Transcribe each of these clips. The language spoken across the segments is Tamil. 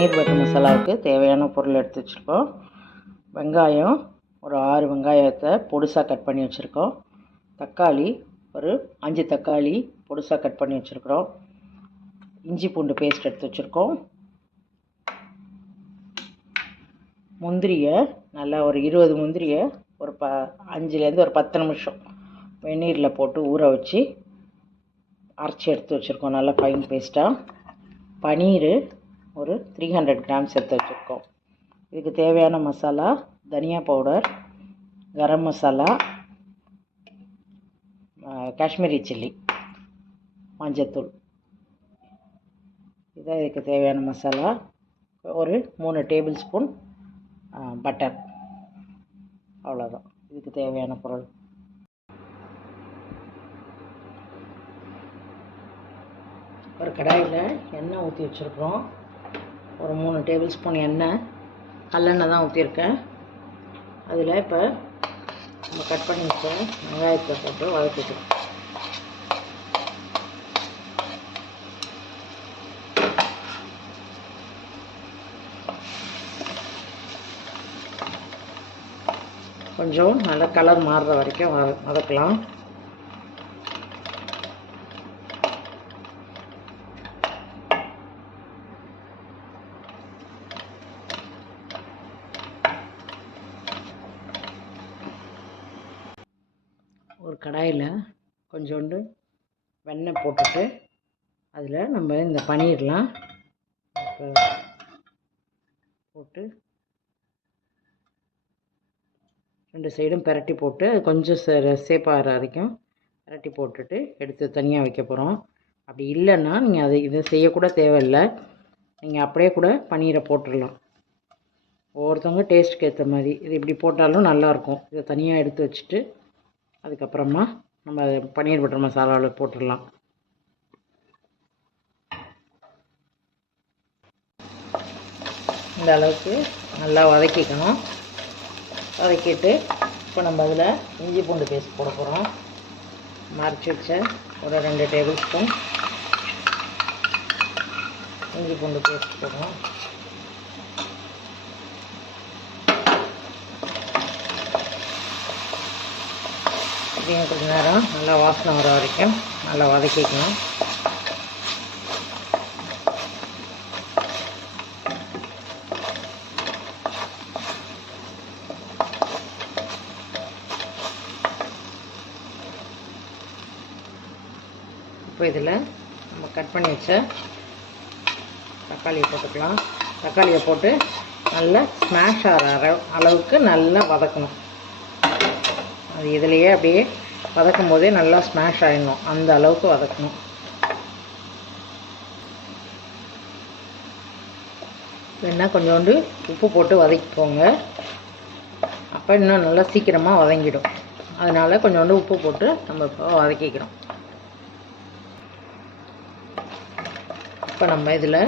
பன்னீர் பட்டர் மசாலாவுக்கு தேவையான பொருள் எடுத்து வச்சுருக்கோம். வெங்காயம் ஒரு 6 வெங்காயத்தை பொடுசாக கட் பண்ணி வச்சுருக்கோம். தக்காளி ஒரு 5 தக்காளி பொடுசாக கட் பண்ணி வச்சுருக்கிறோம். இஞ்சி பூண்டு பேஸ்ட் எடுத்து வச்சுருக்கோம். முந்திரியை நல்லா ஒரு 20 முந்திரியை ஒரு 5லேருந்து ஒரு 10 நிமிஷம் வெந்நீரில் போட்டு ஊற வச்சு அரைச்சி எடுத்து வச்சுருக்கோம், நல்லா ஃபைன் பேஸ்ட்டாக. பன்னீர் ஒரு 300 கிராம்ஸ் எடுத்து வச்சுருக்கோம். இதுக்கு தேவையான மசாலா தனியா பவுடர், கரம் மசாலா, காஷ்மீரி சில்லி, மஞ்சத்தூள். இதான் இதுக்கு தேவையான மசாலா. ஒரு 3 டேபிள் ஸ்பூன் பட்டர். அவ்வளோதான் இதுக்கு தேவையான பொருள். ஒரு கடாயில் எண்ணெய் ஊற்றி வச்சுருக்குறோம். ஒரு 3 டேபிள் ஸ்பூன் எண்ணெய், நல்லெண்ணெய் தான் ஊற்றிருக்கேன். அதில் இப்போ நம்ம கட் பண்ணி வச்ச வெங்காயத்தை போட்டு வதக்கிக்கலாம். கொஞ்சம் நல்லா கலர் மாறுற வரைக்கும் வதக்கலாம். ஒரு கடாயில் கொஞ்சோண்டு வெண்ணெய் போட்டுட்டு அதில் நம்ம இந்த பன்னீர்லாம் போட்டு 2 சைடும் பிரட்டி போட்டு கொஞ்சம் சேப்பாகிற வரைக்கும் பிரட்டி போட்டுட்டு எடுத்து தனியாக வைக்க போகிறோம். அப்படி இல்லைன்னா நீங்கள் இதை செய்யக்கூட தேவையில்லை, நீங்கள் அப்படியே கூட பன்னீரை போட்டுடலாம். ஒவ்வொருத்தவங்க டேஸ்ட்டுக்கு ஏற்ற மாதிரி இது இப்படி போட்டாலும் நல்லாயிருக்கும். இதை தனியாக எடுத்து வச்சுட்டு அதுக்கப்புறமா நம்ம பன்னீர் பட்டர் மசாலாவில் போட்டுடலாம். இந்த அளவுக்கு நல்லா வதக்கிக்கணும். வதக்கிட்டு இப்போ நம்ம அதில் இஞ்சி பூண்டு பேஸ்ட் போட போகிறோம். மறைச்சி வச்ச ஒரு 2 டேபிள் ஸ்பூன் இஞ்சி பூண்டு பேஸ்ட் போடுறோம். இதையும் கொஞ்சம் நேரம் நல்லா வாசனை வர வரைக்கும் நல்லா வதக்கிக்கணும். இப்போ இதில் நம்ம கட் பண்ணி வச்ச தக்காளியை போட்டுக்கலாம். தக்காளியை போட்டு நல்லா ஸ்மாஷ் ஆகிற அளவுக்கு நல்லா வதக்கணும். அது இதிலையே அப்படியே வதக்கும் போதே நல்லா ஸ்மாஷ் ஆகிடணும், அந்த அளவுக்கு வதக்கணும். வேணால் கொஞ்சோண்டு உப்பு போட்டு வதக்கிக்கோங்க, அப்போ இன்னும் நல்லா சீக்கிரமாக வதங்கிடும். அதனால் கொஞ்சோண்டு உப்பு போட்டு நம்ம இப்போ வதக்கிக்கிறோம். இப்போ நம்ம இதில்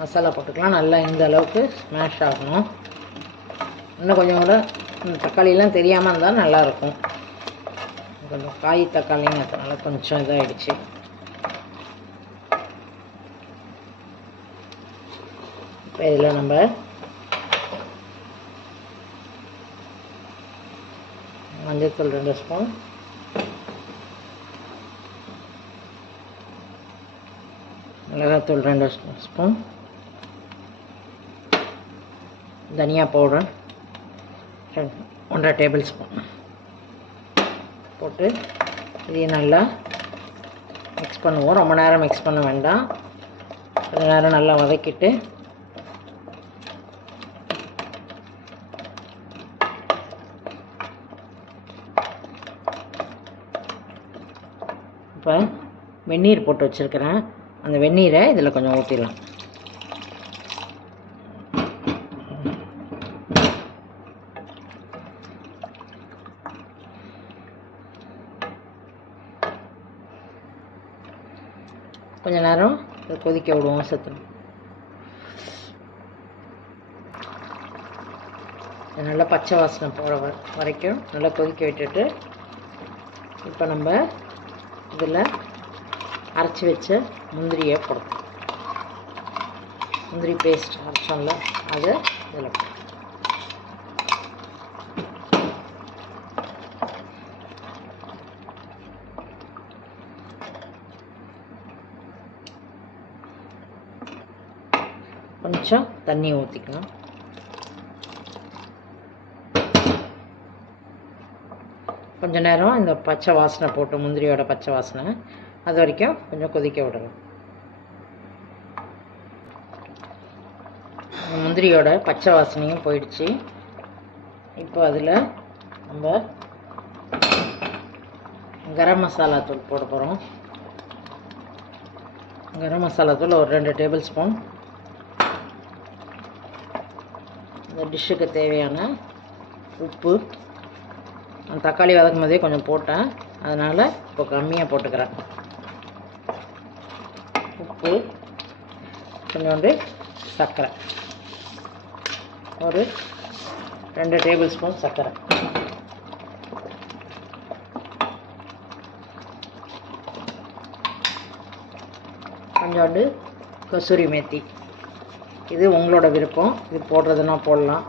மசாலா போட்டுக்கலாம். நல்லா இந்த அளவுக்கு ஸ்மாஷ் ஆகணும். இன்னும் கொஞ்சம் கூட தக்காளியெலாம் தெரியாமல் இருந்தால் நல்லாயிருக்கும். கொஞ்சம் காய் தக்காளிங்கிறதுனால கொஞ்சம் இதாகிடுச்சு. இப்போ இதில் நம்ம மஞ்சள்தூள் 2 ஸ்பூன், மிளகாத்தூள் 2 ஸ்பூன், தனியா பவுடர் 1.5 டேபிள் ஸ்பூன் போட்டு இதையும் நல்லா மிக்ஸ் பண்ணுவோம். ரொம்ப நேரம் மிக்ஸ் பண்ண வேண்டாம், கொஞ்சம் நேரம் நல்லா வதக்கிட்டு இப்போ வெந்நீர் போட்டு வச்சுருக்கிறேன். அந்த வெந்நீரை இதில் கொஞ்சம் ஊற்றிடலாம். கொஞ்சம் நேரம் கொதிக்க விடுவோம். சத்து நல்லா பச்சை வாசனை போகிற வரைக்கும் நல்லா கொதிக்க விட்டுட்டு இப்போ நம்ம இதில் அரைச்சி வச்ச முந்திரியை போடுறோம். முந்திரி பேஸ்ட் அரைச்சோம்ல அதை இதில் கொஞ்சம் தண்ணி ஊற்றிக்கலாம். கொஞ்சம் நேரம் இந்த பச்சை வாசனை போட்டு முந்திரியோட பச்சை வாசனை அது வரைக்கும் கொஞ்சம் கொதிக்க விடலாம். முந்திரியோட பச்சை வாசனையும் போயிடுச்சு. இப்போ அதில் நம்ம கரம் மசாலா தூள் போட போகிறோம். கரம் மசாலா தூள் ஒரு 2 டேபிள் ஸ்பூன். இந்த டிஷ்ஷுக்கு தேவையான உப்பு, நான் தக்காளி வதக்கும் போதே கொஞ்சம் போட்டேன், அதனால் இப்போ கம்மியாக போட்டுக்கிறேன். உப்பு, கொஞ்சோண்டு சர்க்கரை, ஒரு 2 டேபிள் ஸ்பூன் சர்க்கரை, கொஞ்சோண்டு கசூரி மேத்தி. இது உங்களோட விருப்பம், இது போடுறதுன்னா போடலாம்,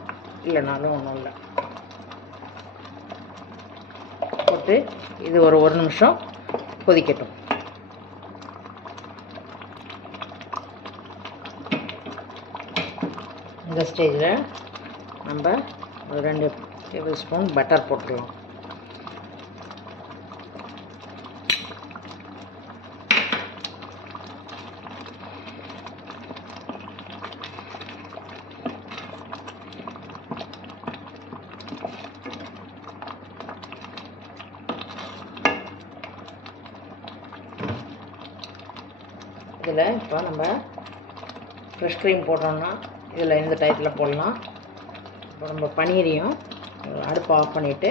இல்லைனாலும் ஒன்றும் இல்லை. போட்டு இது ஒரு 1 நிமிஷம் கொதிக்கட்டும். இந்த ஸ்டேஜில் நம்ம ஒரு 2 டேபிள் ஸ்பூன் பட்டர் போட்டுடலாம். இதில் இப்போ நம்ம ஃப்ரெஷ் க்ரீம் போடுறோன்னா இதில் இந்த டயத்தில் போடலாம். இப்போ நம்ம பன்னீரையும் அடுப்பை ஆஃப் பண்ணிவிட்டு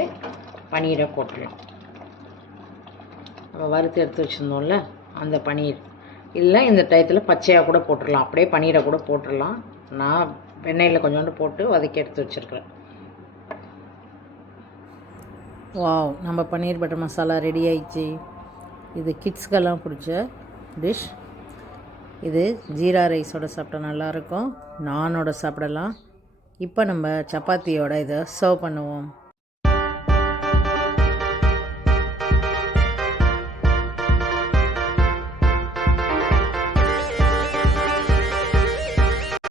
பன்னீரை போட்டுடலாம். நம்ம வறுத்து எடுத்து வச்சுருந்தோம்ல அந்த பன்னீர், இல்லை இந்த டயத்தில் பச்சையாக கூட போட்டுடலாம், அப்படியே பன்னீரை கூட போட்டுடலாம். நான் வெண்ணெயில் கொஞ்சோண்டு போட்டு வதக்கி எடுத்து வச்சுருக்கிறேன். வாவ், நம்ம பன்னீர் பட்டர் மசாலா ரெடி ஆயிடுச்சு. இது கிட்ஸ்க்கெல்லாம் பிடிச்ச டிஷ். இது ஜீரா ரைஸோடு சாப்பிட்டா நல்லாயிருக்கும், நானோட சாப்பிடலாம். இப்போ நம்ம சப்பாத்தியோட இதை சர்வ் பண்ணுவோம்.